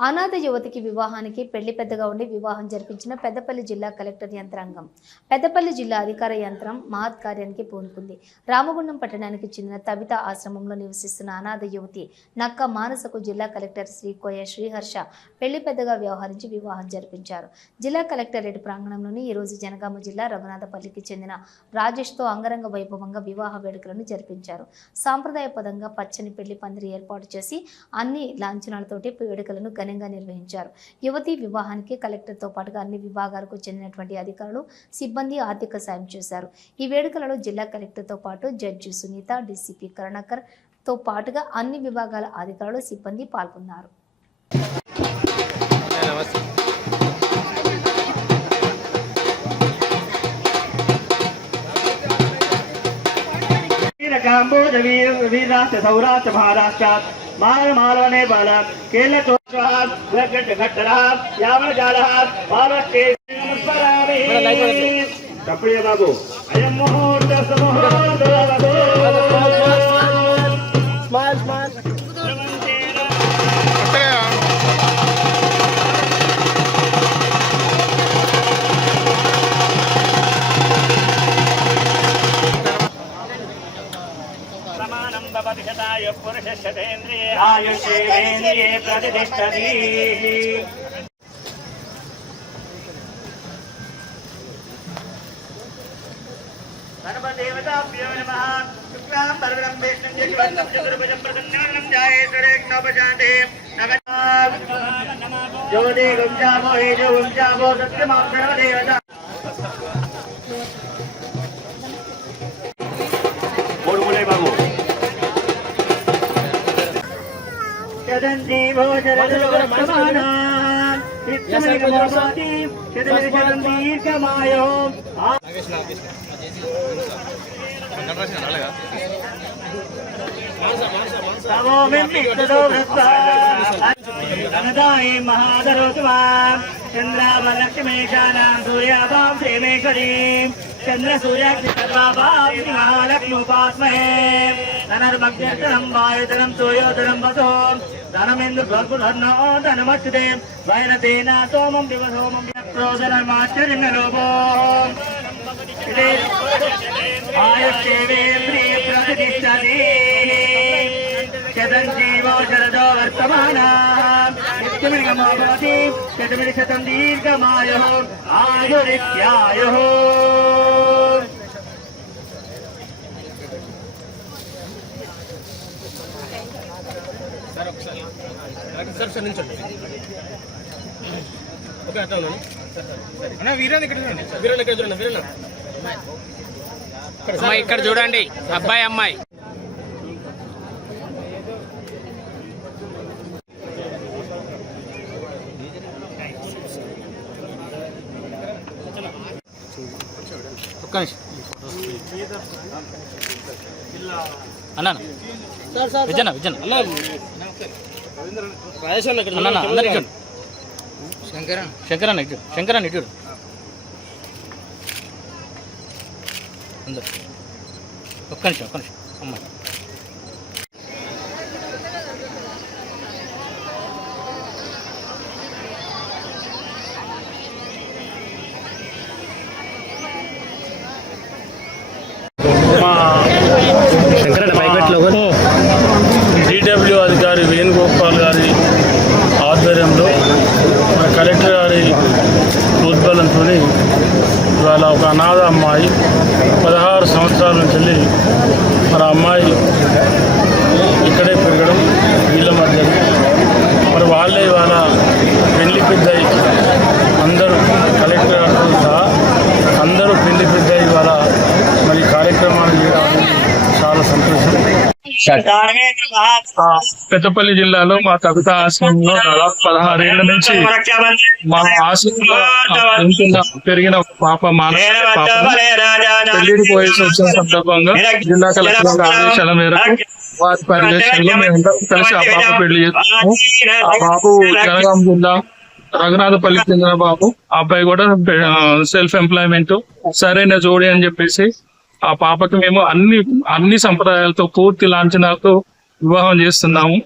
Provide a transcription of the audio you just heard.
అనాథ యువతికి వివాహానికి పెళ్లి పెద్దగా ఉండి వివాహం జరిపించిన పెద్దపల్లి జిల్లా కలెక్టర్ యంత్రాంగం. పెద్దపల్లి జిల్లా అధికార యంత్రం మహత్ కార్యానికి పూనుకుంది. రామగుండం పట్టణానికి చెందిన తబిత ఆశ్రమంలో నివసిస్తున్న అనాథ యువతి నక్క మానసకు జిల్లా కలెక్టర్ శ్రీ కోయ శ్రీహర్ష పెళ్లి పెద్దగా వ్యవహరించి వివాహం జరిపించారు. జిల్లా కలెక్టరేట్ ప్రాంగణంలోని ఈ రోజు జనగామ జిల్లా రఘునాథపల్లికి చెందిన రాజేష్తో అంగరంగ వైభవంగా వివాహ వేడుకలను జరిపించారు. సాంప్రదాయపదంగా పచ్చని పెళ్లి పందిరి ఏర్పాటు చేసి అన్ని లాంఛనాలతోటి వేడుకలను ఘనంగా నిర్వహించారు. యువతి వివాహానికి కలెక్టర్తో పాటుగా అన్ని విభాగాలకు చెందినటువంటి అధికారులు, సిబ్బంది ఆర్థిక సాయం చేశారు. ఈ వేడుకలలో జిల్లా కలెక్టర్తో పాటు జడ్జి సునీత, డీసీపీ కరుణాకర్ తో పాటుగా అన్ని విభాగాల అధికారులు, సిబ్బంది పాల్గొన్నారు. వీరాష్ట్ర సౌరాష్ట్ర మహారాష్ట్ర మాలవ నేపాల కేరళ తప్పుడే బాబు అయం ముహూర్త ఆయుషేంద్రియే ప్రతిష్టతి. గణపదేవతాభ్యో నమః. శుక్లాం వరదం విష్ణుం శశివర్ణం చతుర్భుజం ప్రసన్నానం ధ్యాయేతరేక్నోపశాంతే. జ్యోతి గుంజామో హేజో గుంజామో సత్యమాం సర్వదేవత. మూడు బాబు శతంజీవో శరదోవర్తమానాన్ నిత్యమికమోపాతి శతశతం దీర్ఘమాయో. తమో మిమ్మిక్తదో వృత్వా అనదాయి మహాదరోత్వా చంద్రావలక్ష్మేశానాం సూర్యాభాం శ్రీమేశ్వరీం చంద్ర సూర్యాగ్ని సర్వాభాం మహాలక్ష్మోపాస్మహే. ధనర్మగ్నం వాయుధనం సూర్యోధనం వసో ధనమిందు గర్భధర్నో ధనమచ్యుతే వైనతేన సోమం దివసోమం ప్రోదనమాశ్చర్యరూపో ఆయుష్యేవేంద్రియ ప్రతిష్టతి. శతంజీవో శరదో వర్తమానాః నిత్యమికమో భవతి శతమిశతం దీర్ఘమాయుః ఆయురిత్యాయుః. సార్ నిల్చోండి. ఓకే అట్లా ఉన్నాను అన్న. వీరన్ ఇక్కడ చూడండి, వీరన్ ఇక్కడ చూడండి, వీరన్ అమ్మాయి ఇక్కడ చూడండి, అబ్బాయి అమ్మాయి. ఒక్క నిమిషం అన్నా విజయన విజయన అన్న అందరు ఇటు శంకరన్న ఇటు శంకరన్న ఇటు అందరు. ఒక్క నిమిషం అమ్మాయి. డిడబ్ల్యూ అధికారి వేణుగోపాల్ గారి ఆధ్వర్యంలో కలెక్టర్ గారి ఉద్బలంతో ఇవాళ ఒక అనాథ అమ్మాయి 16 సంవత్సరాల నుంచి వెళ్ళి మరి అమ్మాయి ఇక్కడే పెరగడం వీళ్ళ మధ్య మరి వాళ్ళే ఇవాళ పెళ్లి పెద్ద అందరూ కలెక్టర్ గారితో సహా అందరూ పెళ్లి పెద్ద ఇవాళ మరి కార్యక్రమాలు చేయడానికి చాలా సంతోషం. పెద్దపల్లి జిల్లాలో మా కవిత ఆశ్రమంలో దాదాపు 16 ఏళ్ల నుంచి మా ఆశ్రమంలో పెరిగిన పాప మానవ పెళ్లికి పోయేసి వచ్చిన సందర్భంగా జిల్లా కలెక్టర్ ఆదేశాల మేరకు వారి పర్యవేక్షణలో మేమందరం కలిసి ఆ పాప పెళ్లి చేస్తున్నాము. ఆ బాబు జనగాం జిల్లా రఘునాథపల్లికి చెందిన బాబు. ఆ అబ్బాయి కూడా సెల్ఫ్ ఎంప్లాయ్మెంట్ సరైన జోడి అని చెప్పేసి ఆ పాపకి మేము అన్ని సంప్రదాయాలతో పూర్తి లాంఛనాలతో వివాహం చేస్తున్నాము.